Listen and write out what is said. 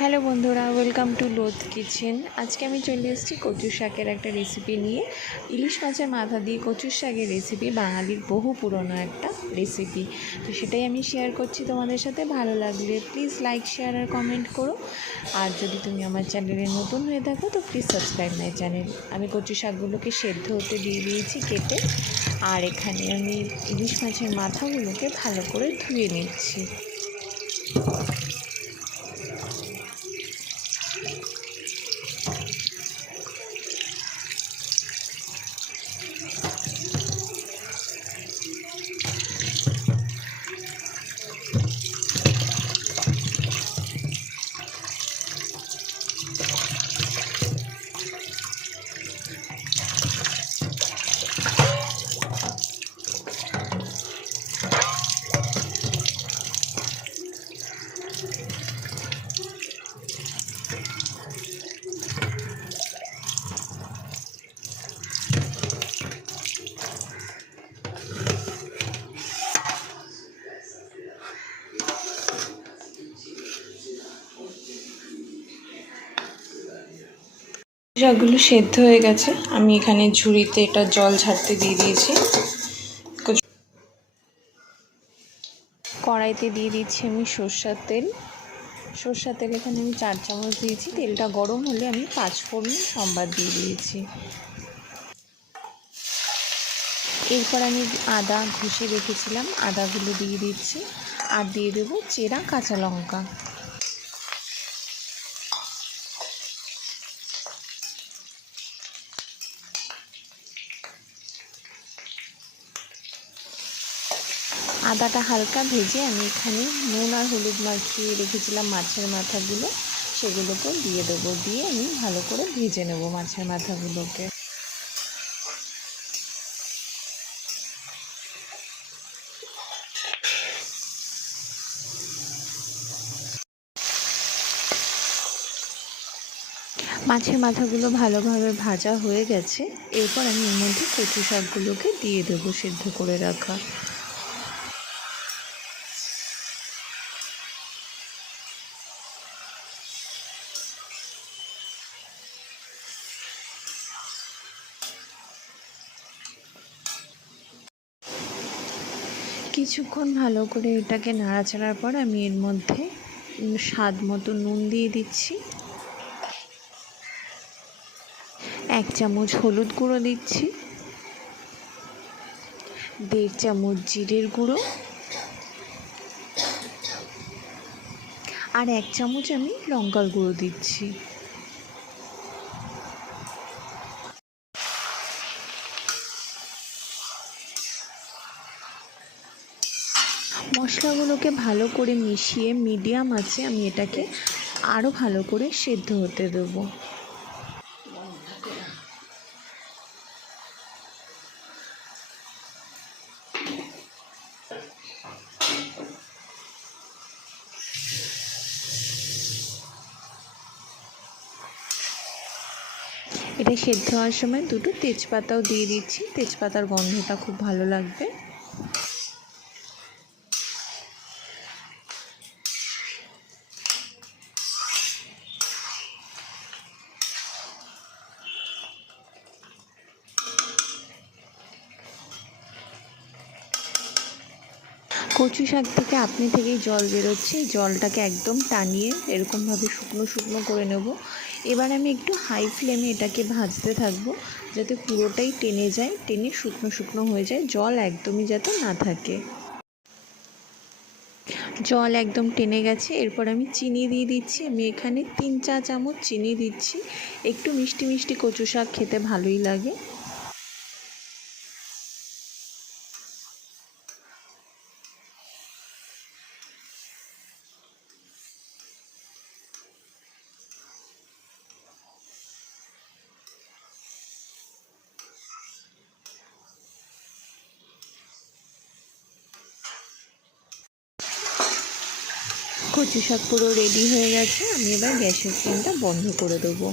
Hello বন্ধুরা, welcome to Lodh kitchen. আজকে আমি চলে এসেছি কচু শাকের একটা রেসিপি নিয়ে। ইলিশ মাছের মাথা দিয়ে কচু শাকের রেসিপি বাঙালির বহু পুরনো একটা রেসিপি। তো সেটাই আমি শেয়ার করছি তোমাদের সাথে। ভালো লাগলে প্লিজ লাইক, শেয়ার আর কমেন্ট করো। আর যদি তুমি আমার চ্যানেলে নতুন হয়ে থাকো তো প্লিজ সাবস্ক্রাইব মাই চ্যানেল। আমি কচু শাকগুলোকে সেদ্ধ হতে দিয়ে দিয়েছি কেটে। আর এখানে আমি ইলিশ মাছের মাথাগুলোকে ভালো করে ধুয়ে নিচ্ছি। শাকগুলো সেদ্ধ হয়ে গেছে। আমি এখানে ঝুড়িতে এটা জল ঝাড়তে দিয়ে দিয়েছি। কড়াইতে দিয়ে দিচ্ছি আমি সরষের তেল। এখানে আমি 4 চামচ দিয়েছি। তেলটা গরম হলে আমি 5 ফোড়ন সম্বার দিয়ে দিয়েছি। এরপর আমি আদা ঘষে রেখেছিলাম, আদাগুলো দিয়ে দিচ্ছি। আর দিয়ে দেবো চেরা কাঁচা লঙ্কা। আদাটা হালকা ভেজে আমি এখানে নুন আর হলুদ মাখিয়ে রেখেছিলাম মাছের মাথাগুলো, সেগুলোকেও দিয়ে দেবো। দিয়ে আমি ভালো করে ভেজে নেব মাছের মাথাগুলোকে। মাছের মাথাগুলো ভালোভাবে ভাজা হয়ে গেছে। এরপর আমি এর মধ্যে কচু শাকগুলোকে দিয়ে দেবো সেদ্ধ করে রাখা। কিছুক্ষণ ভালো করে এটাকে নাড়াচাড়ার পর আমি এর মধ্যে স্বাদ মতো নুন দিয়ে দিচ্ছি। 1 চামচ হলুদ গুঁড়ো দিচ্ছি, 1.5 চামচ জিরের গুঁড়ো, আর 1 চামচ আমি লঙ্কার গুঁড়ো দিচ্ছি। মশলাগুলোকে ভালো করে মিশিয়ে মিডিয়াম আঁচে আমি এটাকে আরও ভালো করে সেদ্ধ হতে দেবো। এটা সেদ্ধ হওয়ার সময় 2টো তেজপাতাও দিয়ে দিচ্ছি। তেজপাতার গন্ধটা খুব ভালো লাগবে। কচু শাক থেকে আপনি থেকেই জল বেরোচ্ছে। জলটাকে একদম টানিয়ে এরকমভাবে শুকনো শুকনো করে নেব। এবার আমি একটু হাই ফ্লেমে এটাকে ভাজতে থাকবো, যাতে পুরোটাই টেনে যায়, টেনে শুকনো শুকনো হয়ে যায়, জল একদমই যাতে না থাকে। জল একদম টেনে গেছে। এরপর আমি চিনি দিয়ে দিচ্ছি। আমি এখানে 3-4 চামচ চিনি দিচ্ছি। একটু মিষ্টি মিষ্টি কচু শাক খেতে ভালোই লাগে। কচু শাক পুরো রেডি হয়ে গেছে। আমি এবার গ্যাসের ফ্লেমটা বন্ধ করে দেবো।